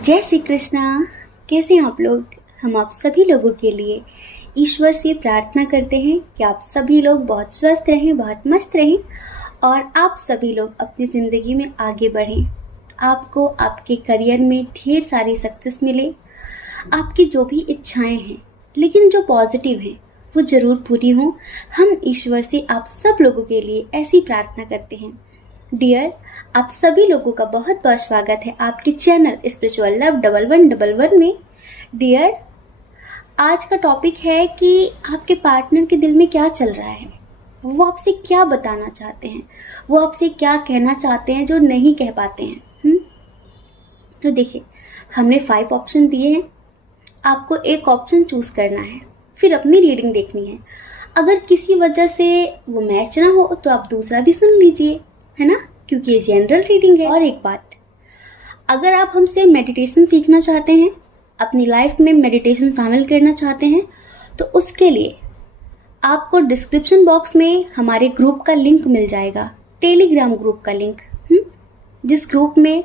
जय श्री कृष्णा। कैसे हैं आप लोग। हम आप सभी लोगों के लिए ईश्वर से प्रार्थना करते हैं कि आप सभी लोग बहुत स्वस्थ रहें, बहुत मस्त रहें और आप सभी लोग अपनी ज़िंदगी में आगे बढ़ें। आपको आपके करियर में ढेर सारी सक्सेस मिले, आपकी जो भी इच्छाएं हैं लेकिन जो पॉजिटिव हैं वो ज़रूर पूरी हों। हम ईश्वर से आप सब लोगों के लिए ऐसी प्रार्थना करते हैं। डियर, आप सभी लोगों का बहुत बहुत स्वागत है आपके चैनल स्पिरिचुअल लव 1111 में। डियर, आज का टॉपिक है कि आपके पार्टनर के दिल में क्या चल रहा है, वो आपसे क्या बताना चाहते हैं, वो आपसे क्या कहना चाहते हैं जो नहीं कह पाते हैं। तो देखिए, हमने 5 ऑप्शन दिए हैं, आपको एक ऑप्शन चूज करना है, फिर अपनी रीडिंग देखनी है। अगर किसी वजह से वो मैच ना हो तो आप दूसरा भी सुन लीजिए, है ना, क्योंकि ये जनरल रीडिंग है। और एक बात, अगर आप हमसे मेडिटेशन सीखना चाहते हैं, अपनी लाइफ में मेडिटेशन शामिल करना चाहते हैं, तो उसके लिए आपको डिस्क्रिप्शन बॉक्स में हमारे ग्रुप का लिंक मिल जाएगा, टेलीग्राम ग्रुप का लिंक, जिस ग्रुप में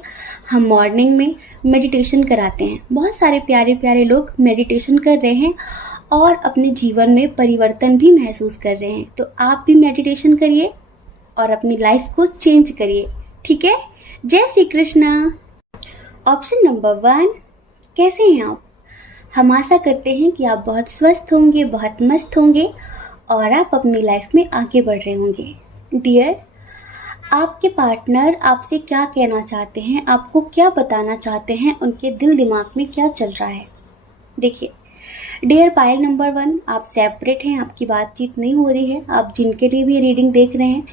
हम मॉर्निंग में मेडिटेशन कराते हैं। बहुत सारे प्यारे प्यारे लोग मेडिटेशन कर रहे हैं और अपने जीवन में परिवर्तन भी महसूस कर रहे हैं। तो आप भी मेडिटेशन करिए और अपनी लाइफ को चेंज करिए, ठीक है। जय श्री कृष्णा। ऑप्शन नंबर 1, कैसे हैं आप। हम आशा करते हैं कि आप बहुत स्वस्थ होंगे, बहुत मस्त होंगे और आप अपनी लाइफ में आगे बढ़ रहे होंगे। डियर, आपके पार्टनर आपसे क्या कहना चाहते हैं, आपको क्या बताना चाहते हैं, उनके दिल दिमाग में क्या चल रहा है। देखिए डियर पाइल नंबर 1, आप सेपरेट हैं, आपकी बातचीत नहीं हो रही है। आप जिनके लिए भी रीडिंग देख रहे हैं,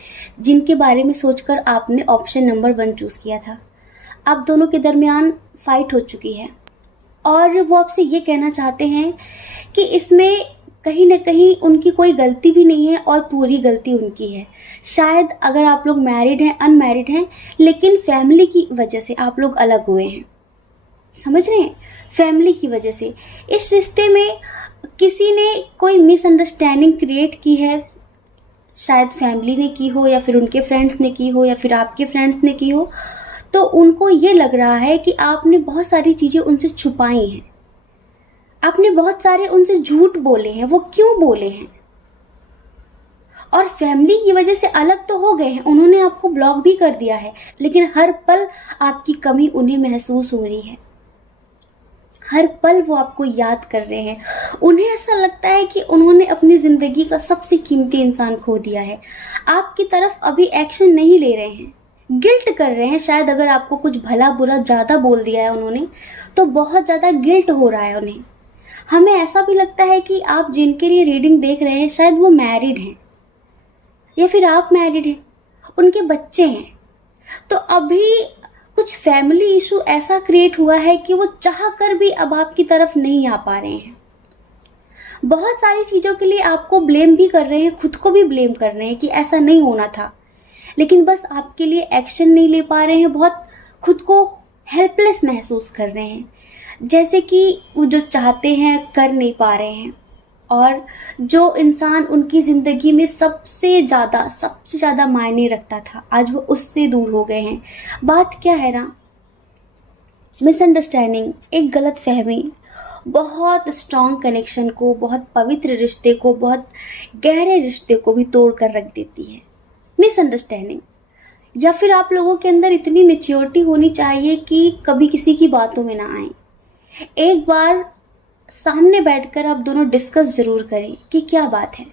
जिनके बारे में सोचकर आपने ऑप्शन नंबर 1 चूज़ किया था, आप दोनों के दरमियान फाइट हो चुकी है और वो आपसे ये कहना चाहते हैं कि इसमें कहीं ना कहीं उनकी कोई गलती भी नहीं है और पूरी गलती उनकी है। शायद अगर आप लोग मैरिड हैं, अनमैरिड हैं, लेकिन फैमिली की वजह से आप लोग अलग हुए हैं। समझ रहे हैं, फैमिली की वजह से इस रिश्ते में किसी ने कोई मिसअंडरस्टैंडिंग क्रिएट की है। शायद फैमिली ने की हो या फिर उनके फ्रेंड्स ने की हो या फिर आपके फ्रेंड्स ने की हो। तो उनको ये लग रहा है कि आपने बहुत सारी चीज़ें उनसे छुपाई हैं, आपने बहुत सारे उनसे झूठ बोले हैं। वो क्यों बोले हैं, और फैमिली की वजह से अलग तो हो गए हैं, उन्होंने आपको ब्लॉक भी कर दिया है, लेकिन हर पल आपकी कमी उन्हें महसूस हो रही है। हर पल वो आपको याद कर रहे हैं। उन्हें ऐसा लगता है कि उन्होंने अपनी जिंदगी का सबसे कीमती इंसान खो दिया है। आपकी तरफ अभी एक्शन नहीं ले रहे हैं, गिल्ट कर रहे हैं। शायद अगर आपको कुछ भला बुरा ज़्यादा बोल दिया है उन्होंने, तो बहुत ज़्यादा गिल्ट हो रहा है उन्हें। हमें ऐसा भी लगता है कि आप जिनके लिए रीडिंग देख रहे हैं, शायद वो मैरिड हैं या फिर आप मैरिड हैं, उनके बच्चे हैं। तो अभी कुछ फैमिली इशू ऐसा क्रिएट हुआ है कि वो चाह कर भी अब आपकी तरफ नहीं आ पा रहे हैं। बहुत सारी चीज़ों के लिए आपको ब्लेम भी कर रहे हैं, खुद को भी ब्लेम कर रहे हैं कि ऐसा नहीं होना था, लेकिन बस आपके लिए एक्शन नहीं ले पा रहे हैं। बहुत खुद को हेल्पलेस महसूस कर रहे हैं, जैसे कि वो जो चाहते हैं कर नहीं पा रहे हैं। और जो इंसान उनकी ज़िंदगी में सबसे ज़्यादा मायने रखता था, आज वो उससे दूर हो गए हैं। बात क्या है ना, मिसअंडरस्टैंडिंग, एक गलत फहमी बहुत स्ट्रॉन्ग कनेक्शन को, बहुत पवित्र रिश्ते को, बहुत गहरे रिश्ते को भी तोड़ कर रख देती है। मिसअंडरस्टैंडिंग, या फिर आप लोगों के अंदर इतनी मैच्योरिटी होनी चाहिए कि कभी किसी की बातों में ना आए। एक बार सामने बैठकर आप दोनों डिस्कस जरूर करें कि क्या बात है,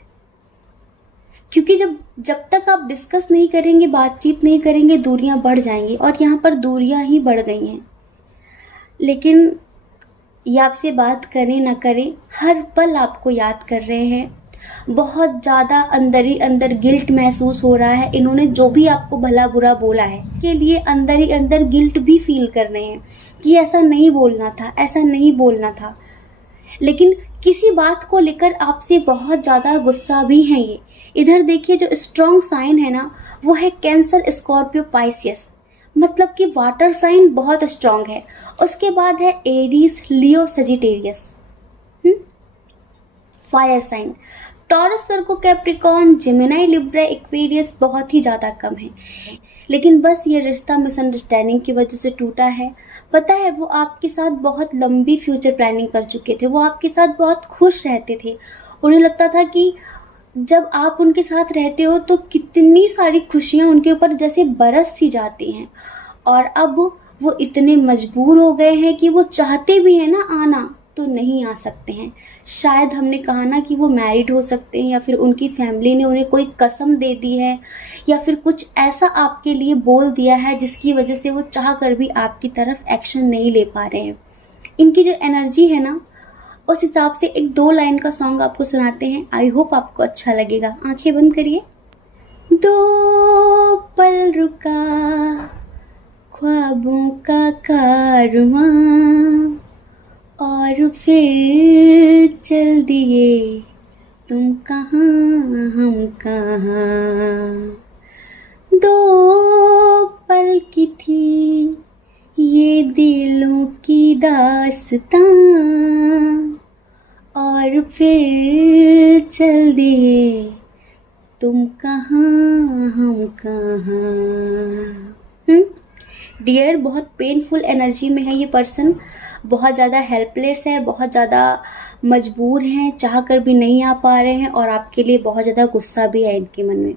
क्योंकि जब तक आप डिस्कस नहीं करेंगे, बातचीत नहीं करेंगे, दूरियां बढ़ जाएंगी और यहाँ पर दूरियां ही बढ़ गई हैं। लेकिन ये आपसे बात करें ना करें, हर पल आपको याद कर रहे हैं। बहुत ज़्यादा अंदर ही अंदर गिल्ट महसूस हो रहा है। इन्होंने जो भी आपको भला बुरा बोला है के लिए अंदर ही अंदर गिल्ट भी फील कर रहे हैं कि ऐसा नहीं बोलना था, ऐसा नहीं बोलना था। लेकिन किसी बात को लेकर आपसे बहुत ज़्यादा गुस्सा भी है ये। इधर देखिए, जो स्ट्रॉन्ग साइन है ना, वो है कैंसर, स्कॉर्पियो, पाइसियस, मतलब कि वाटर साइन बहुत स्ट्रॉन्ग है। उसके बाद है एरीज, लियो, सजिटेरियस, फायर साइन। टॉरस, वर्गो, कैप्रिकॉर्न, जेमिनी, लिब्रा, एक्वेरियस बहुत ही ज़्यादा कम है। लेकिन बस ये रिश्ता मिसअंडरस्टैंडिंग की वजह से टूटा है। पता है, वो आपके साथ बहुत लंबी फ्यूचर प्लानिंग कर चुके थे, वो आपके साथ बहुत खुश रहते थे। उन्हें लगता था कि जब आप उनके साथ रहते हो तो कितनी सारी खुशियाँ उनके ऊपर जैसे बरस सी जाती हैं। और अब वो इतने मजबूर हो गए हैं कि वो चाहते भी हैं ना आना तो नहीं आ सकते हैं। शायद हमने कहा ना कि वो मैरिड हो सकते हैं, या फिर उनकी फैमिली ने उन्हें कोई कसम दे दी है, या फिर कुछ ऐसा आपके लिए बोल दिया है जिसकी वजह से वो चाह कर भी आपकी तरफ एक्शन नहीं ले पा रहे हैं। इनकी जो एनर्जी है ना, उस हिसाब से एक 2 लाइन का सॉन्ग आपको सुनाते हैं। आई होप आपको अच्छा लगेगा। आंखें बंद करिए। 2 पल रुका ख्वाबों का कारवां, और फिर चल दिए तुम कहाँ हम कहाँ। 2 पल की थी ये दिलों की दास्तां, और फिर चल दिए तुम कहाँ हम कहाँ। डियर, बहुत पेनफुल एनर्जी में है ये पर्सन, बहुत ज़्यादा हेल्पलेस है, बहुत ज़्यादा मजबूर हैं, चाह कर भी नहीं आ पा रहे हैं, और आपके लिए बहुत ज़्यादा गुस्सा भी है इनके मन में।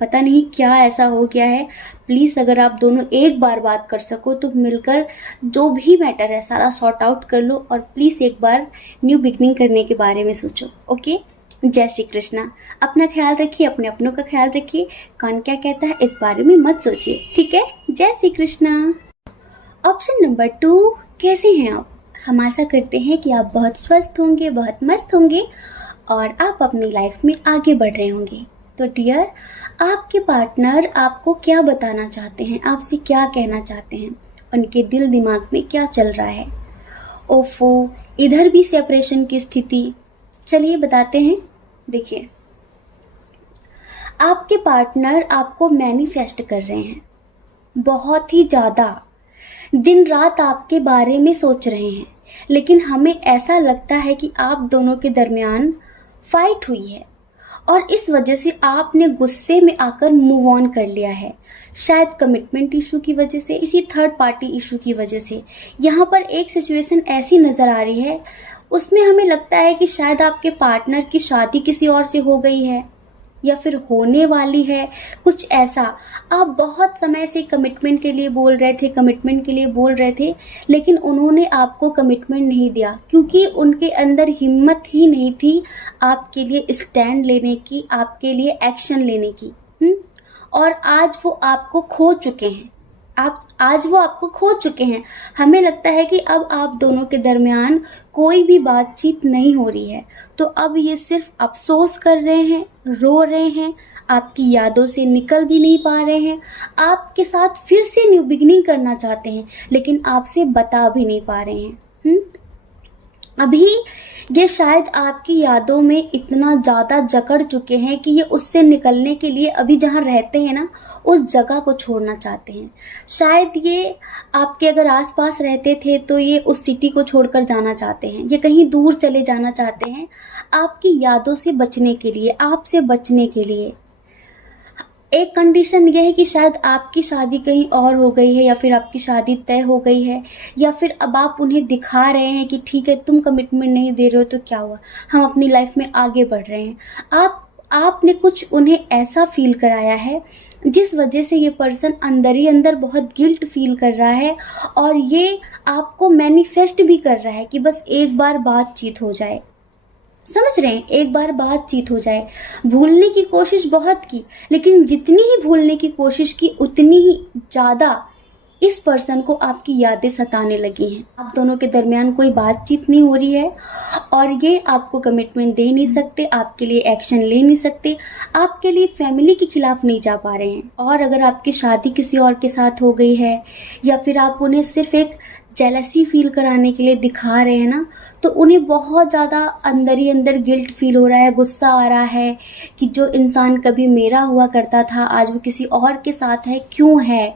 पता नहीं क्या ऐसा हो गया है। प्लीज़ अगर आप दोनों एक बार बात कर सको तो मिलकर जो भी मैटर है सारा सॉर्ट आउट कर लो, और प्लीज़ एक बार न्यू बिगनिंग करने के बारे में सोचो। ओके, जय श्री कृष्णा। अपना ख्याल रखिए, अपने अपनों का ख्याल रखिए। कौन क्या कहता है इस बारे में मत सोचिए, ठीक है। जय श्री कृष्णा। ऑप्शन नंबर 2, कैसे हैं आप? हम आशा करते हैं कि आप बहुत स्वस्थ होंगे, बहुत मस्त होंगे, और आप अपनी लाइफ में आगे बढ़ रहे होंगे। तो डियर, आपके पार्टनर आपको क्या बताना चाहते हैं, आपसे क्या कहना चाहते हैं, उनके दिल दिमाग में क्या चल रहा है? ओफो, इधर भी सेपरेशन की स्थिति। चलिए बताते हैं। देखिए, आपके पार्टनर आपको मैनिफेस्ट कर रहे हैं, बहुत ही ज़्यादा दिन रात आपके बारे में सोच रहे हैं। लेकिन हमें ऐसा लगता है कि आप दोनों के दरमियान फाइट हुई है, और इस वजह से आपने गुस्से में आकर मूव ऑन कर लिया है। शायद कमिटमेंट इशू की वजह से, इसी थर्ड पार्टी इशू की वजह से। यहाँ पर एक सिचुएशन ऐसी नज़र आ रही है, उसमें हमें लगता है कि शायद आपके पार्टनर की शादी किसी और से हो गई है, या फिर होने वाली है, कुछ ऐसा। आप बहुत समय से कमिटमेंट के लिए बोल रहे थे, कमिटमेंट के लिए बोल रहे थे, लेकिन उन्होंने आपको कमिटमेंट नहीं दिया, क्योंकि उनके अंदर हिम्मत ही नहीं थी आपके लिए स्टैंड लेने की, आपके लिए एक्शन लेने की। और आज वो आपको खो चुके हैं, आज वो आपको खो चुके हैं। हमें लगता है कि अब आप दोनों के दरमियान कोई भी बातचीत नहीं हो रही है, तो अब ये सिर्फ अफसोस कर रहे हैं, रो रहे हैं, आपकी यादों से निकल भी नहीं पा रहे हैं, आपके साथ फिर से न्यू बिगिनिंग करना चाहते हैं, लेकिन आपसे बता भी नहीं पा रहे हैं। अभी ये शायद आपकी यादों में इतना ज़्यादा जकड़ चुके हैं कि ये उससे निकलने के लिए अभी जहाँ रहते हैं ना, उस जगह को छोड़ना चाहते हैं। शायद ये आपके अगर आसपास रहते थे तो ये उस सिटी को छोड़कर जाना चाहते हैं, ये कहीं दूर चले जाना चाहते हैं, आपकी यादों से बचने के लिए, आपसे बचने के लिए। एक कंडीशन यह है कि शायद आपकी शादी कहीं और हो गई है, या फिर आपकी शादी तय हो गई है, या फिर अब आप उन्हें दिखा रहे हैं कि ठीक है तुम कमिटमेंट नहीं दे रहे हो तो क्या हुआ, हम अपनी लाइफ में आगे बढ़ रहे हैं। आपने कुछ उन्हें ऐसा फील कराया है जिस वजह से ये पर्सन अंदर ही अंदर बहुत गिल्ट फील कर रहा है, और ये आपको मैनिफेस्ट भी कर रहा है कि बस एक बार बातचीत हो जाए। समझ रहे हैं, एक बार बातचीत हो जाए। भूलने की कोशिश बहुत की, लेकिन जितनी ही भूलने की कोशिश की उतनी ही ज़्यादा इस पर्सन को आपकी यादें सताने लगी हैं। आप दोनों के दरमियान कोई बातचीत नहीं हो रही है, और ये आपको कमिटमेंट दे नहीं सकते, आपके लिए एक्शन ले नहीं सकते, आपके लिए फैमिली के खिलाफ नहीं जा पा रहे हैं। और अगर आपकी शादी किसी और के साथ हो गई है, या फिर आप उन्हें सिर्फ एक जेलसी फील कराने के लिए दिखा रहे हैं ना, तो उन्हें बहुत ज़्यादा अंदर ही अंदर गिल्ट फील हो रहा है, गुस्सा आ रहा है कि जो इंसान कभी मेरा हुआ करता था आज वो किसी और के साथ है, क्यों है।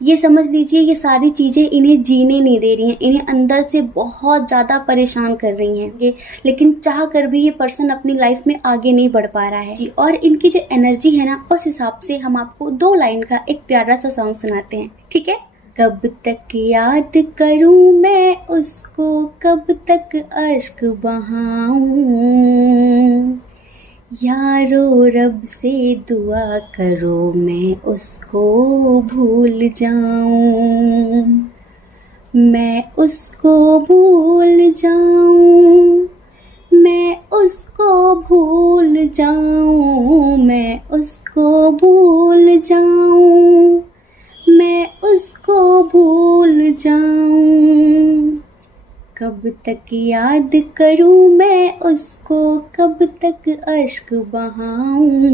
ये समझ लीजिए ये सारी चीज़ें इन्हें जीने नहीं दे रही हैं, इन्हें अंदर से बहुत ज़्यादा परेशान कर रही हैं ये, लेकिन चाह कर भी ये पर्सन अपनी लाइफ में आगे नहीं बढ़ पा रहा है जी। और इनकी जो एनर्जी है ना, उस हिसाब से हम आपको 2 लाइन का एक प्यारा सा सॉन्ग सुनाते हैं, ठीक है। कब तक याद करूं मैं उसको, कब तक अश्क बहाऊं, यारो रब से दुआ करो मैं उसको भूल जाऊं, मैं उसको भूल जाऊं, मैं उसको भूल जाऊं, मैं उसको भूल जाऊं, मैं उसको भूल जाऊं। कब तक याद करूं मैं उसको, कब तक अश्क बहाऊं,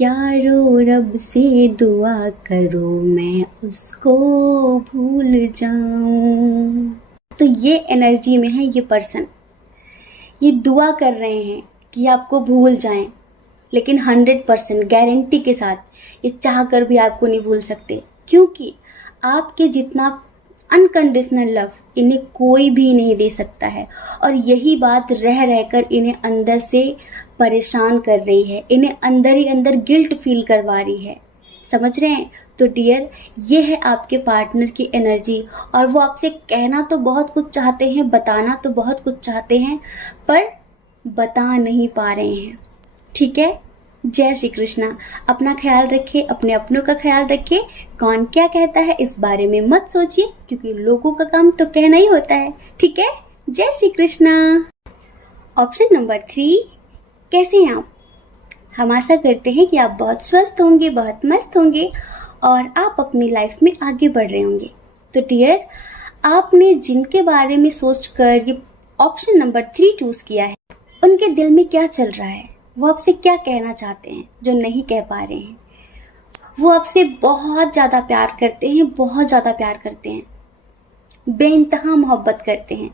यारो रब से दुआ करो मैं उसको भूल जाऊं। तो ये एनर्जी में है ये पर्सन, ये दुआ कर रहे हैं कि आपको भूल जाएं, लेकिन 100% गारंटी के साथ ये चाह कर भी आपको नहीं भूल सकते, क्योंकि आपके जितना अनकंडीशनल लव इन्हें कोई भी नहीं दे सकता है। और यही बात रह रहकर इन्हें अंदर से परेशान कर रही है, इन्हें अंदर ही अंदर गिल्ट फील करवा रही है, समझ रहे हैं। तो डियर, ये है आपके पार्टनर की एनर्जी, और वो आपसे कहना तो बहुत कुछ चाहते हैं, बताना तो बहुत कुछ चाहते हैं, पर बता नहीं पा रहे हैं, ठीक है। जय श्री कृष्णा। अपना ख्याल रखिए, अपने अपनों का ख्याल रखिए। कौन क्या कहता है इस बारे में मत सोचिए, क्योंकि लोगों का काम तो कहना ही होता है, ठीक है। जय श्री कृष्णा। ऑप्शन नंबर 3, कैसे हैं आप? हम आशा करते हैं कि आप बहुत स्वस्थ होंगे, बहुत मस्त होंगे और आप अपनी लाइफ में आगे बढ़ रहे होंगे। तो डियर, आपने जिनके बारे में सोचकर ये ऑप्शन नंबर 3 चूज किया है, उनके दिल में क्या चल रहा है, वो आपसे क्या कहना चाहते हैं जो नहीं कह पा रहे हैं। वो आपसे बहुत ज़्यादा प्यार करते हैं, बहुत ज़्यादा प्यार करते हैं, बेइंतहा मोहब्बत करते हैं,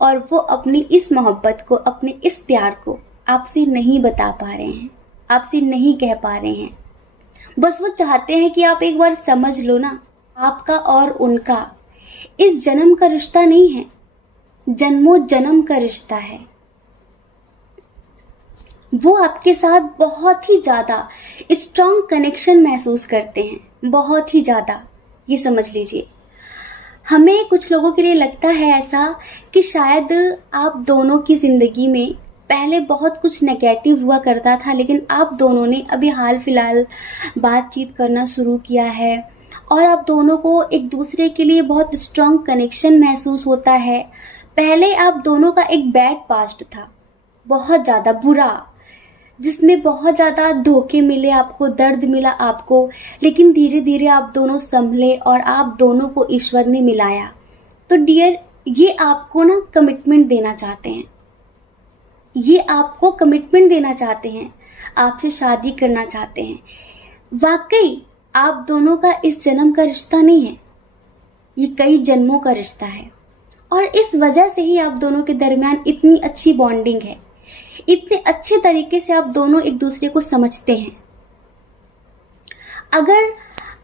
और वो अपनी इस मोहब्बत को, अपने इस प्यार को आपसे नहीं बता पा रहे हैं, आपसे नहीं कह पा रहे हैं। बस वो चाहते हैं कि आप एक बार समझ लो ना, आपका और उनका इस जन्म का रिश्ता नहीं है, जन्मों जन्म का रिश्ता है। वो आपके साथ बहुत ही ज़्यादा स्ट्रॉन्ग कनेक्शन महसूस करते हैं, बहुत ही ज़्यादा, ये समझ लीजिए। हमें कुछ लोगों के लिए लगता है ऐसा कि शायद आप दोनों की ज़िंदगी में पहले बहुत कुछ नेगेटिव हुआ करता था, लेकिन आप दोनों ने अभी हाल फिलहाल बातचीत करना शुरू किया है और आप दोनों को एक दूसरे के लिए बहुत स्ट्रॉन्ग कनेक्शन महसूस होता है। पहले आप दोनों का एक बैड पास्ट था, बहुत ज़्यादा बुरा, जिसमें बहुत ज़्यादा धोखे मिले आपको, दर्द मिला आपको, लेकिन धीरे धीरे आप दोनों संभले और आप दोनों को ईश्वर ने मिलाया। तो डियर, ये आपको ना कमिटमेंट देना चाहते हैं, ये आपको कमिटमेंट देना चाहते हैं, आपसे शादी करना चाहते हैं। वाकई आप दोनों का इस जन्म का रिश्ता नहीं है, ये कई जन्मों का रिश्ता है, और इस वजह से ही आप दोनों के दरमियान इतनी अच्छी बॉन्डिंग है, इतने अच्छे तरीके से आप दोनों एक दूसरे को समझते हैं। अगर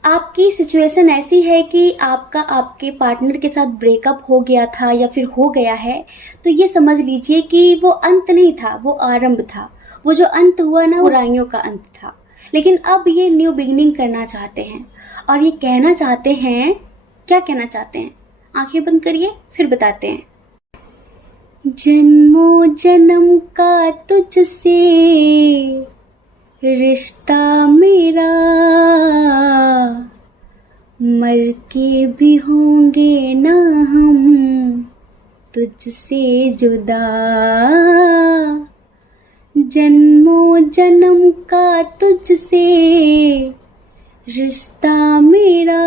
आपकी सिचुएशन ऐसी है कि आपका आपके पार्टनर के साथ ब्रेकअप हो गया था या फिर हो गया है, तो ये समझ लीजिए कि वो अंत नहीं था, वो आरंभ था। वो जो अंत हुआ ना, वो बुराइयों का अंत था, लेकिन अब ये न्यू बिगिनिंग करना चाहते हैं और ये कहना चाहते हैं, क्या कहना चाहते हैं, आंखें बंद करिए फिर बताते हैं। जन्मों जन्म का तुझसे रिश्ता मेरा, मर के भी होंगे ना हम तुझसे जुदा। जन्मों जन्म का तुझसे रिश्ता मेरा,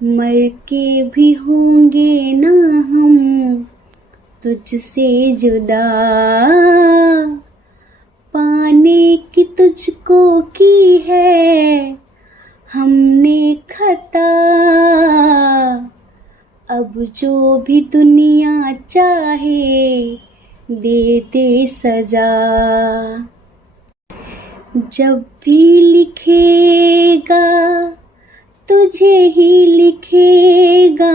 मर के भी होंगे ना हम तुझसे जुदा। पाने की तुझको की है हमने खता, अब जो भी दुनिया चाहे दे दे सजा। जब भी लिखेगा तुझे ही लिखेगा,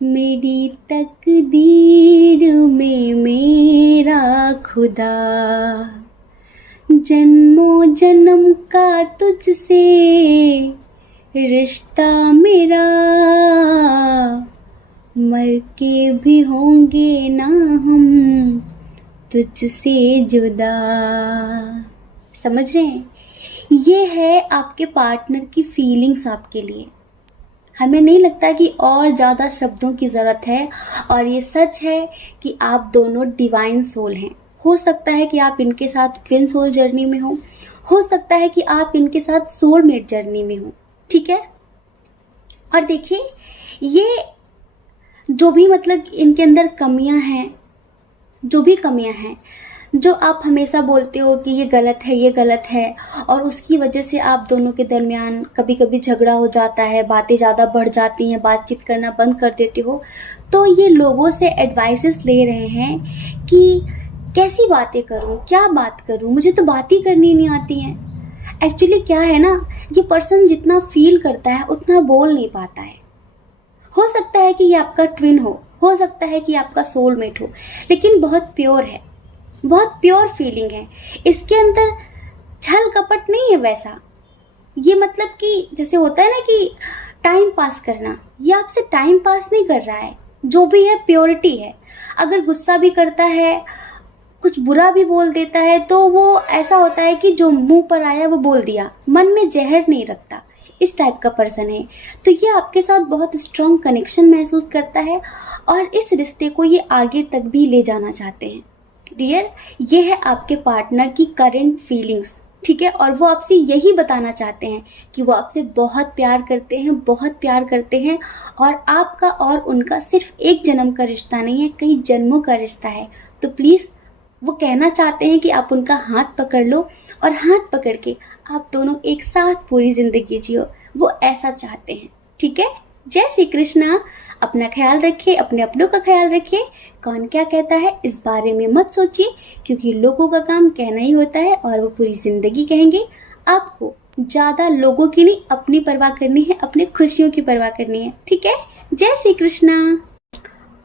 मेरी तकदीर में मेरा खुदा। जन्मों जन्म का तुझसे रिश्ता मेरा, मर के भी होंगे ना हम तुझसे जुदा। समझ रहे हैं? ये है आपके पार्टनर की फीलिंग्स आपके लिए। हमें नहीं लगता कि और ज़्यादा शब्दों की ज़रूरत है, और ये सच है कि आप दोनों डिवाइन सोल हैं। हो सकता है कि आप इनके साथ ट्विन सोल जर्नी में हो सकता है कि आप इनके साथ सोलमेट जर्नी में हो। ठीक है? और देखिए, ये जो भी मतलब इनके अंदर कमियां हैं, जो भी कमियां हैं, जो आप हमेशा बोलते हो कि ये गलत है, ये गलत है, और उसकी वजह से आप दोनों के दरमियान कभी कभी झगड़ा हो जाता है, बातें ज़्यादा बढ़ जाती हैं, बातचीत करना बंद कर देते हो, तो ये लोगों से एडवाइसेस ले रहे हैं कि कैसी बातें करूं, क्या बात करूं, मुझे तो बात ही करनी नहीं आती है। एक्चुअली क्या है ना, ये पर्सन जितना फील करता है उतना बोल नहीं पाता है। हो सकता है कि ये आपका ट्विन हो सकता है कि आपका सोलमेट हो, लेकिन बहुत प्योर है, बहुत प्योर फीलिंग है इसके अंदर। छल कपट नहीं है वैसा। ये मतलब कि जैसे होता है ना कि टाइम पास करना, ये आपसे टाइम पास नहीं कर रहा है। जो भी है प्योरिटी है। अगर गुस्सा भी करता है, कुछ बुरा भी बोल देता है, तो वो ऐसा होता है कि जो मुंह पर आया वो बोल दिया, मन में जहर नहीं रखता। इस टाइप का पर्सन है। तो ये आपके साथ बहुत स्ट्रॉन्ग कनेक्शन महसूस करता है, और इस रिश्ते को ये आगे तक भी ले जाना चाहते हैं। डियर, ये है आपके पार्टनर की करंट फीलिंग्स। ठीक है? और वो आपसे यही बताना चाहते हैं कि वो आपसे बहुत प्यार करते हैं, बहुत प्यार करते हैं, और आपका और उनका सिर्फ एक जन्म का रिश्ता नहीं है, कई जन्मों का रिश्ता है। तो प्लीज़, वो कहना चाहते हैं कि आप उनका हाथ पकड़ लो, और हाथ पकड़ के आप दोनों एक साथ पूरी जिंदगी जियो। वो ऐसा चाहते हैं। ठीक है? जय श्री कृष्णा। अपना ख्याल रखिए, अपने अपनों का ख्याल रखिए। कौन क्या कहता है इस बारे में मत सोचिए, क्योंकि लोगों का काम कहना ही होता है, और वो पूरी जिंदगी कहेंगे। आपको ज्यादा लोगों की नहीं, अपनी परवाह करनी है, अपने खुशियों की परवाह करनी है। ठीक है? जय श्री कृष्णा।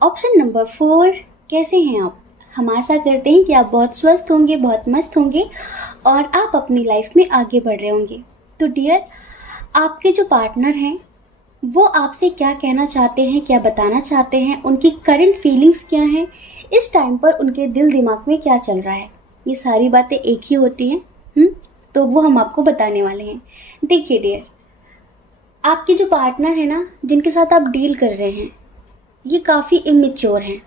ऑप्शन नंबर 4, कैसे हैं आप? हम आशा करते हैं कि आप बहुत स्वस्थ होंगे, बहुत मस्त होंगे, और आप अपनी लाइफ में आगे बढ़ रहे होंगे। तो डियर, आपके जो पार्टनर हैं वो आपसे क्या कहना चाहते हैं, क्या बताना चाहते हैं, उनकी करंट फीलिंग्स क्या हैं, इस टाइम पर उनके दिल दिमाग में क्या चल रहा है, ये सारी बातें एक ही होती हैं। तो वो हम आपको बताने वाले हैं। देखिए डियर, आपके जो पार्टनर है ना, जिनके साथ आप डील कर रहे हैं, ये काफ़ी इमेच्योर हैं,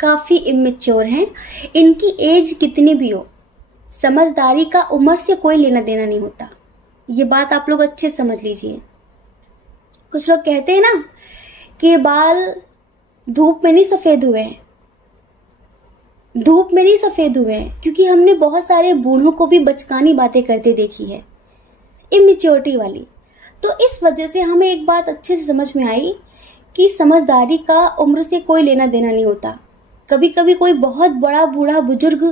काफ़ी इमेच्योर हैं। इनकी एज कितनी भी हो, समझदारी का उम्र से कोई लेना देना नहीं होता। ये बात आप लोग अच्छे समझ लीजिए। कुछ लोग कहते हैं ना कि बाल धूप में नहीं सफ़ेद हुए हैं, धूप में नहीं सफ़ेद हुए हैं, क्योंकि हमने बहुत सारे बूढ़ों को भी बचकानी बातें करते देखी है, इमेच्योरिटी वाली। तो इस वजह से हमें एक बात अच्छे से समझ में आई कि समझदारी का उम्र से कोई लेना देना नहीं होता। कभी कभी कोई बहुत बड़ा बूढ़ा बुजुर्ग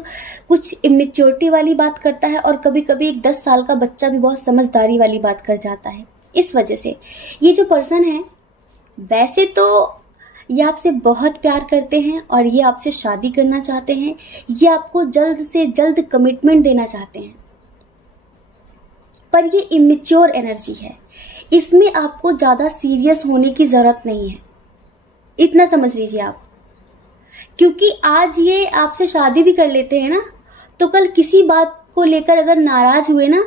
कुछ इमेच्योरिटी वाली बात करता है, और कभी कभी एक 10 साल का बच्चा भी बहुत समझदारी वाली बात कर जाता है। इस वजह से ये जो पर्सन है, वैसे तो ये आपसे बहुत प्यार करते हैं, और ये आपसे शादी करना चाहते हैं, ये आपको जल्द से जल्द कमिटमेंट देना चाहते हैं, पर ये इमेच्योर एनर्जी है। इसमें आपको ज़्यादा सीरियस होने की ज़रूरत नहीं है, इतना समझ लीजिए आप। क्योंकि आज ये आपसे शादी भी कर लेते हैं ना, तो कल किसी बात को लेकर अगर नाराज हुए ना,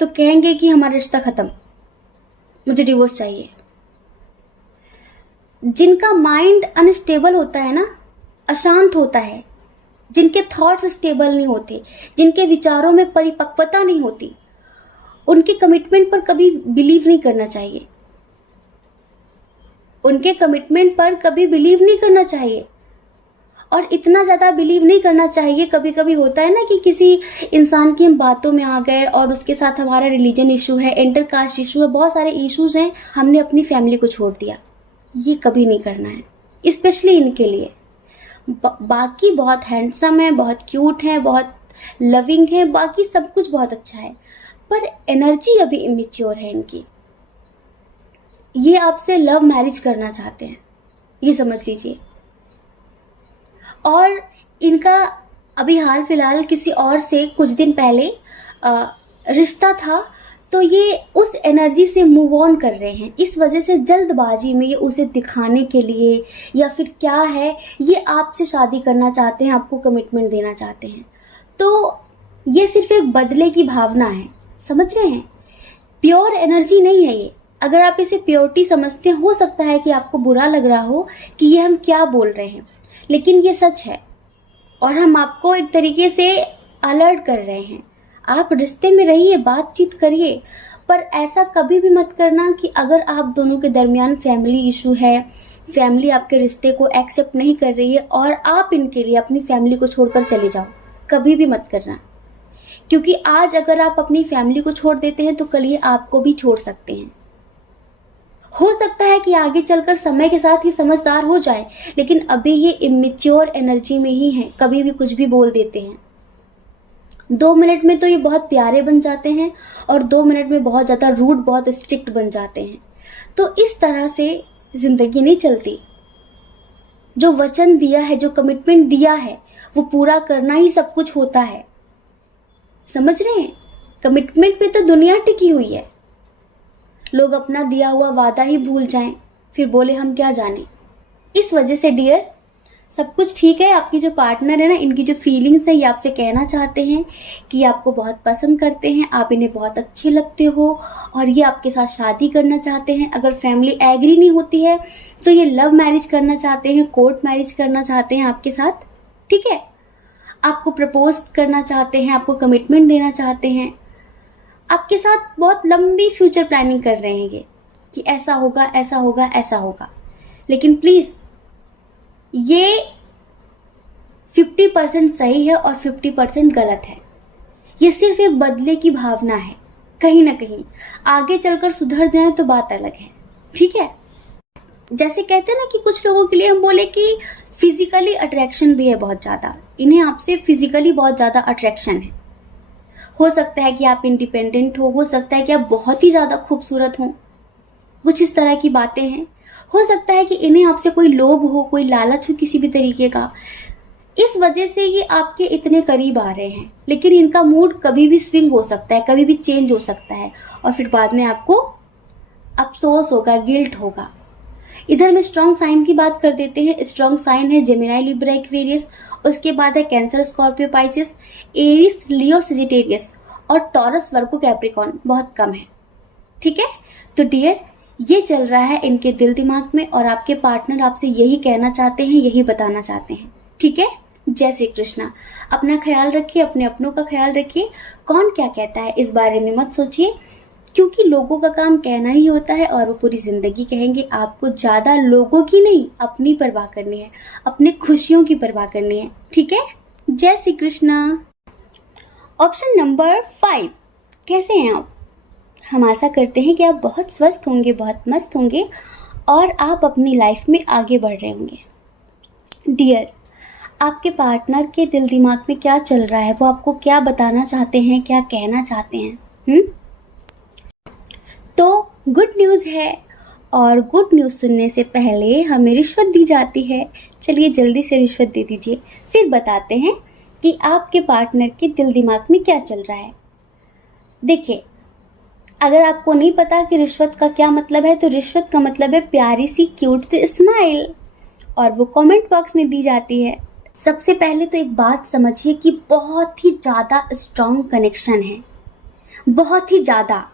तो कहेंगे कि हमारा रिश्ता खत्म, मुझे डिवोर्स चाहिए। जिनका माइंड अनस्टेबल होता है ना, अशांत होता है, जिनके थॉट्स स्टेबल नहीं होते, जिनके विचारों में परिपक्वता नहीं होती, उनके कमिटमेंट पर कभी बिलीव नहीं करना चाहिए। उनके कमिटमेंट पर कभी बिलीव नहीं करना चाहिए, और इतना ज़्यादा बिलीव नहीं करना चाहिए। कभी कभी होता है ना कि किसी इंसान की हम बातों में आ गए, और उसके साथ हमारा रिलीजन इशू है, इंटरकास्ट इशू है, बहुत सारे इश्यूज हैं, हमने अपनी फैमिली को छोड़ दिया। ये कभी नहीं करना है, स्पेशली इनके लिए। बाकी बहुत हैंडसम है, बहुत क्यूट है, बहुत लविंग है, बाकी सब कुछ बहुत अच्छा है, पर एनर्जी अभी इमेच्योर है इनकी। ये आपसे लव मैरिज करना चाहते हैं, ये समझ लीजिए। और इनका अभी हाल फिलहाल किसी और से कुछ दिन पहले रिश्ता था, तो ये उस एनर्जी से मूव ऑन कर रहे हैं। इस वजह से जल्दबाजी में ये उसे दिखाने के लिए या फिर क्या है, ये आपसे शादी करना चाहते हैं, आपको कमिटमेंट देना चाहते हैं। तो ये सिर्फ एक बदले की भावना है, समझ रहे हैं? प्योर एनर्जी नहीं है ये। अगर आप इसे प्योरिटी समझते हैं, हो सकता है कि आपको बुरा लग रहा हो कि ये हम क्या बोल रहे हैं, लेकिन ये सच है और हम आपको एक तरीके से अलर्ट कर रहे हैं। आप रिश्ते में रहिए, बातचीत करिए, पर ऐसा कभी भी मत करना कि अगर आप दोनों के दरमियान फैमिली इशू है, फैमिली आपके रिश्ते को एक्सेप्ट नहीं कर रही है और आप इनके लिए अपनी फैमिली को छोड़कर चले जाओ, कभी भी मत करना। क्योंकि आज अगर आप अपनी फैमिली को छोड़ देते हैं तो कल ये आपको भी छोड़ सकते हैं। हो सकता है कि आगे चलकर समय के साथ ये समझदार हो जाए, लेकिन अभी ये इमेच्योर एनर्जी में ही है, कभी भी कुछ भी बोल देते हैं। 2 मिनट में तो ये बहुत प्यारे बन जाते हैं और 2 मिनट में बहुत ज़्यादा रूड, बहुत स्ट्रिक्ट बन जाते हैं। तो इस तरह से जिंदगी नहीं चलती। जो वचन दिया है, जो कमिटमेंट दिया है, वो पूरा करना ही सब कुछ होता है। समझ रहे हैं? कमिटमेंट पे तो दुनिया टिकी हुई है। लोग अपना दिया हुआ वादा ही भूल जाएं, फिर बोले हम क्या जाने। इस वजह से डियर, सब कुछ ठीक है। आपकी जो पार्टनर है ना, इनकी जो फीलिंग्स है, ये आपसे कहना चाहते हैं कि आपको बहुत पसंद करते हैं, आप इन्हें बहुत अच्छे लगते हो और ये आपके साथ शादी करना चाहते हैं। अगर फैमिली एग्री नहीं होती है तो ये लव मैरिज करना चाहते हैं, कोर्ट मैरिज करना चाहते हैं आपके साथ। ठीक है? आपको प्रपोज करना चाहते हैं, आपको कमिटमेंट देना चाहते हैं, आपके साथ बहुत लंबी फ्यूचर प्लानिंग कर रहे हैं ये कि ऐसा होगा, ऐसा होगा, ऐसा होगा। लेकिन प्लीज, ये 50% सही है और 50% गलत है। ये सिर्फ एक बदले की भावना है। कहीं ना कहीं आगे चलकर सुधर जाए तो बात अलग है। ठीक है? जैसे कहते हैं ना कि कुछ लोगों के लिए हम बोले कि फिजिकली अट्रैक्शन भी है बहुत ज्यादा, इन्हें आपसे फिजिकली बहुत ज्यादा अट्रैक्शन है। हो सकता है कि आप इंडिपेंडेंट हो सकता है कि आप बहुत ही ज्यादा खूबसूरत हो, कुछ इस तरह की बातें हैं। हो सकता है कि इन्हें आपसे कोई लोभ हो, कोई लालच हो किसी भी तरीके का, इस वजह से ये आपके इतने करीब आ रहे हैं। लेकिन इनका मूड कभी भी स्विंग हो सकता है, कभी भी चेंज हो सकता है और फिर बाद में आपको अफसोस होगा, गिल्ट होगा। इधर में स्ट्रॉन्ग साइन की बात कर देते हैं। स्ट्रॉन्ग साइन है जेमिनी, लिब्रा, एक्वेरियस, उसके बाद है कैंसर, स्कॉर्पियो, पाइसेस, एरिस, लियो, सजिटेरियस और टॉरस, वर्गो, कैप्रिकॉर्न बहुत कम है। ठीक है? तो डियर, ये चल रहा है इनके दिल दिमाग में और आपके पार्टनर आपसे यही कहना चाहते हैं, यही बताना चाहते हैं। ठीक है? जय श्री कृष्णा। अपना ख्याल रखिए, अपने अपनों का ख्याल रखिए। कौन क्या कहता है इस बारे में मत सोचिए, क्योंकि लोगों का काम कहना ही होता है और वो पूरी जिंदगी कहेंगे। आपको ज्यादा लोगों की नहीं, अपनी परवाह करनी है, अपने खुशियों की परवाह करनी है। ठीक है? जय श्री कृष्णा। ऑप्शन नंबर 5, कैसे हैं आप? हम आशा करते हैं कि आप बहुत स्वस्थ होंगे, बहुत मस्त होंगे और आप अपनी लाइफ में आगे बढ़ रहे होंगे। डियर, आपके पार्टनर के दिल दिमाग में क्या चल रहा है, वो आपको क्या बताना चाहते हैं, क्या कहना चाहते हैं? तो गुड न्यूज़ है, और गुड न्यूज़ सुनने से पहले हमें रिश्वत दी जाती है। चलिए जल्दी से रिश्वत दे दीजिए, फिर बताते हैं कि आपके पार्टनर के दिल दिमाग में क्या चल रहा है। देखिए, अगर आपको नहीं पता कि रिश्वत का क्या मतलब है, तो रिश्वत का मतलब है प्यारी सी क्यूट सी स्माइल, और वो कमेंट बॉक्स में दी जाती है। सबसे पहले तो एक बात समझिए कि बहुत ही ज़्यादा स्ट्रॉन्ग कनेक्शन है, बहुत ही ज़्यादा।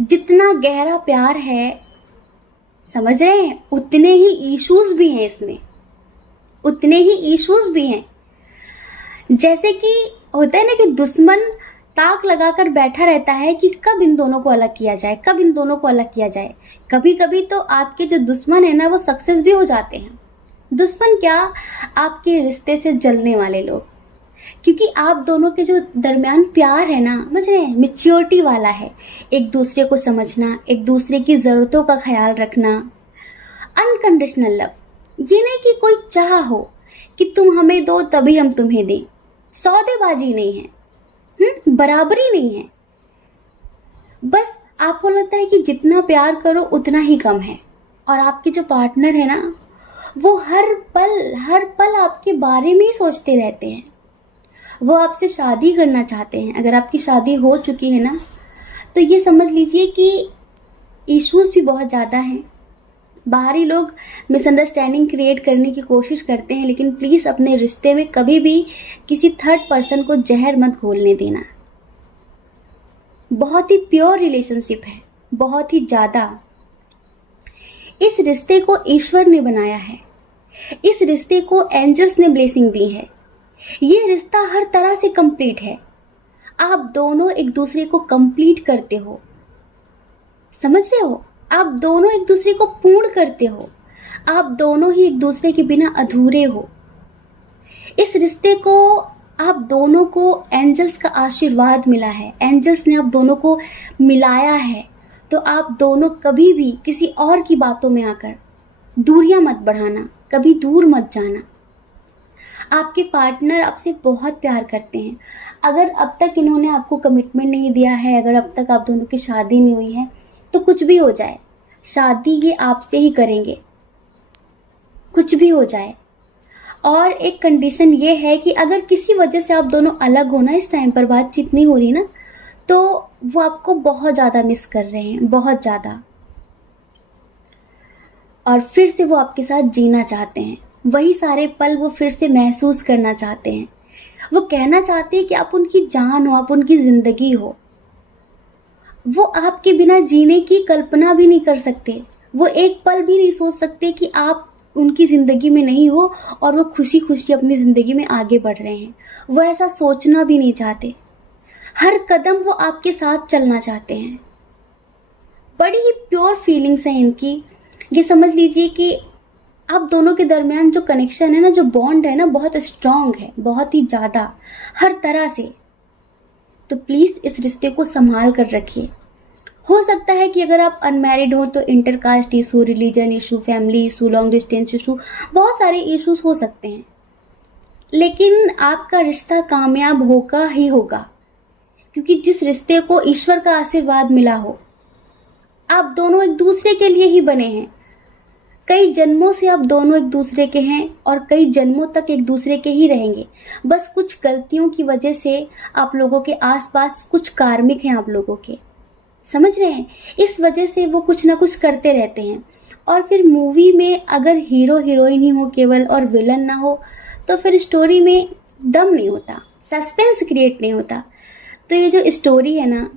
जितना गहरा प्यार है, समझ रहे हैं, उतने ही इश्यूज भी हैं इसमें, उतने ही इश्यूज भी हैं। जैसे कि होता है ना कि दुश्मन ताक लगाकर बैठा रहता है कि कब इन दोनों को अलग किया जाए, कब इन दोनों को अलग किया जाए। कभी कभी तो आपके जो दुश्मन है ना, वो सक्सेस भी हो जाते हैं। दुश्मन क्या, आपके रिश्ते से जलने वाले लोग, क्योंकि आप दोनों के जो दरमियान प्यार है ना, समझ रहे हैं, मेच्योरिटी वाला है। एक दूसरे को समझना, एक दूसरे की ज़रूरतों का ख्याल रखना, अनकंडीशनल लव। ये नहीं कि कोई चाह हो कि तुम हमें दो तभी हम तुम्हें दें, सौदेबाजी नहीं है, बराबरी नहीं है। बस आपको लगता है कि जितना प्यार करो उतना ही कम है। और आपके जो पार्टनर है ना, वो हर पल आपके बारे में ही सोचते रहते हैं। वो आपसे शादी करना चाहते हैं। अगर आपकी शादी हो चुकी है ना, तो ये समझ लीजिए कि इश्यूज भी बहुत ज़्यादा हैं। बाहरी लोग मिसअंडरस्टैंडिंग क्रिएट करने की कोशिश करते हैं, लेकिन प्लीज़ अपने रिश्ते में कभी भी किसी थर्ड पर्सन को जहर मत घोलने देना। बहुत ही प्योर रिलेशनशिप है, बहुत ही ज़्यादा। इस रिश्ते को ईश्वर ने बनाया है, इस रिश्ते को एंजल्स ने ब्लेसिंग दी है। ये रिश्ता हर तरह से कंप्लीट है। आप दोनों एक दूसरे को कंप्लीट करते हो, समझ रहे हो? आप दोनों एक दूसरे को पूर्ण करते हो। आप दोनों ही एक दूसरे के बिना अधूरे हो। इस रिश्ते को आप दोनों को एंजल्स का आशीर्वाद मिला है, एंजल्स ने आप दोनों को मिलाया है। तो आप दोनों कभी भी किसी और की बातों में आकर दूरियां मत बढ़ाना, कभी दूर मत जाना। आपके पार्टनर आपसे बहुत प्यार करते हैं। अगर अब तक इन्होंने आपको कमिटमेंट नहीं दिया है, अगर अब तक आप दोनों की शादी नहीं हुई है, तो कुछ भी हो जाए, शादी ये आपसे ही करेंगे, कुछ भी हो जाए। और एक कंडीशन ये है कि अगर किसी वजह से आप दोनों अलग हो ना, इस टाइम पर बातचीत नहीं हो रही ना, तो वो आपको बहुत ज़्यादा मिस कर रहे हैं, बहुत ज़्यादा। और फिर से वो आपके साथ जीना चाहते हैं, वही सारे पल वो फिर से महसूस करना चाहते हैं। वो कहना चाहते हैं कि आप उनकी जान हो, आप उनकी ज़िंदगी हो। वो आपके बिना जीने की कल्पना भी नहीं कर सकते। वो एक पल भी नहीं सोच सकते कि आप उनकी ज़िंदगी में नहीं हो और वो खुशी खुशी अपनी ज़िंदगी में आगे बढ़ रहे हैं। वो ऐसा सोचना भी नहीं चाहते। हर कदम वो आपके साथ चलना चाहते हैं। बड़ी ही प्योर फीलिंग्स हैं इनकी। ये समझ लीजिए कि आप दोनों के दरमियान जो कनेक्शन है ना, जो बॉन्ड है ना, बहुत स्ट्रांग है, बहुत ही ज़्यादा, हर तरह से। तो प्लीज़ इस रिश्ते को संभाल कर रखिए। हो सकता है कि अगर आप अनमैरिड हो तो intercaste issue, religion issue, family issue, long distance issue, बहुत सारे इश्यूज हो सकते हैं, लेकिन आपका रिश्ता कामयाब होगा ही होगा। क्योंकि जिस रिश्ते को ईश्वर का आशीर्वाद मिला हो, आप दोनों एक दूसरे के लिए ही बने हैं। कई जन्मों से आप दोनों एक दूसरे के हैं और कई जन्मों तक एक दूसरे के ही रहेंगे। बस कुछ गलतियों की वजह से आप लोगों के आसपास कुछ कार्मिक हैं आप लोगों के, समझ रहे हैं? इस वजह से वो कुछ ना कुछ करते रहते हैं। और फिर मूवी में अगर हीरो हीरोइन ही हो केवल और विलन ना हो, तो फिर स्टोरी में दम नहीं होता, सस्पेंस क्रिएट नहीं होता। तो ये जो स्टोरी है ना,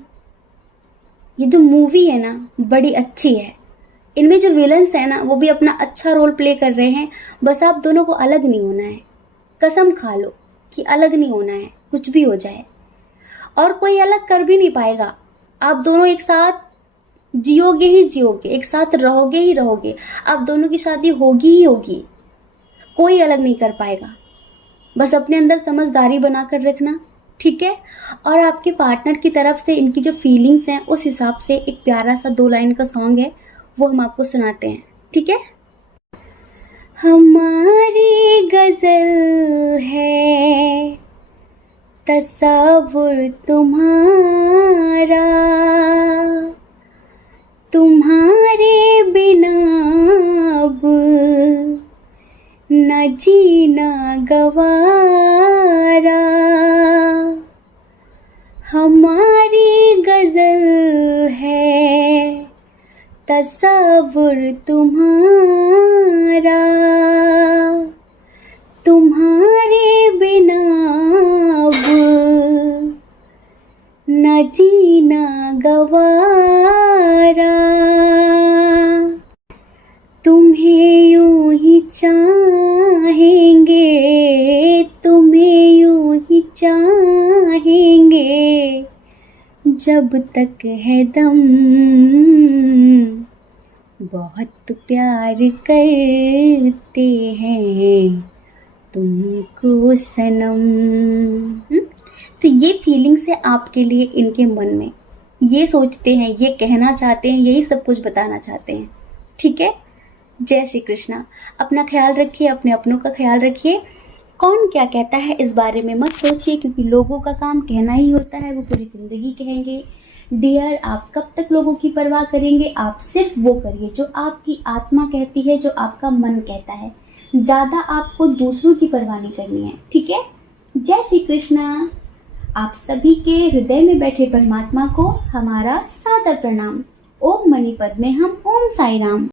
ये जो मूवी है ना, बड़ी अच्छी है। इनमें जो विलन्स है ना, वो भी अपना अच्छा रोल प्ले कर रहे हैं। बस आप दोनों को अलग नहीं होना है। कसम खा लो कि अलग नहीं होना है, कुछ भी हो जाए। और कोई अलग कर भी नहीं पाएगा। आप दोनों एक साथ जियोगे ही जियोगे, एक साथ रहोगे ही रहोगे। आप दोनों की शादी होगी ही होगी, कोई अलग नहीं कर पाएगा। बस अपने अंदर समझदारी बनाकर रखना, ठीक है? और आपके पार्टनर की तरफ से इनकी जो फीलिंग्स हैं, उस हिसाब से एक प्यारा सा 2 लाइन का सॉन्ग है, वो हम आपको सुनाते हैं, ठीक है? हमारी गजल है तसव्वुर तुम्हारा, तुम्हारे बिना अब न जीना गवारा। हमारी गजल है तसव्वुर तुम्हारा, तुम्हारे बिना अब न जीना गवारा। तुम्हें यूं ही चाहेंगे, तुम्हें यूं ही चाहेंगे, जब तक है दम। बहुत प्यार करते हैं तुमको सनम। तो ये फीलिंग्स है आपके लिए इनके मन में। ये सोचते हैं, ये कहना चाहते हैं, यही सब कुछ बताना चाहते हैं, ठीक है? जय श्री कृष्णा। अपना ख्याल रखिए, अपने अपनों का ख्याल रखिए। कौन क्या कहता है इस बारे में मत सोचिए, क्योंकि लोगों का काम कहना ही होता है, वो पूरी ज़िंदगी कहेंगे। डियर, आप कब तक लोगों की परवाह करेंगे? आप सिर्फ वो करिए जो आपकी आत्मा कहती है, जो आपका मन कहता है। ज़्यादा आपको दूसरों की परवाह नहीं करनी है, ठीक है? जय श्री कृष्णा। आप सभी के हृदय में बैठे परमात्मा को हमारा सादर प्रणाम। ओम मणि पद्मे हम, ओम साई राम।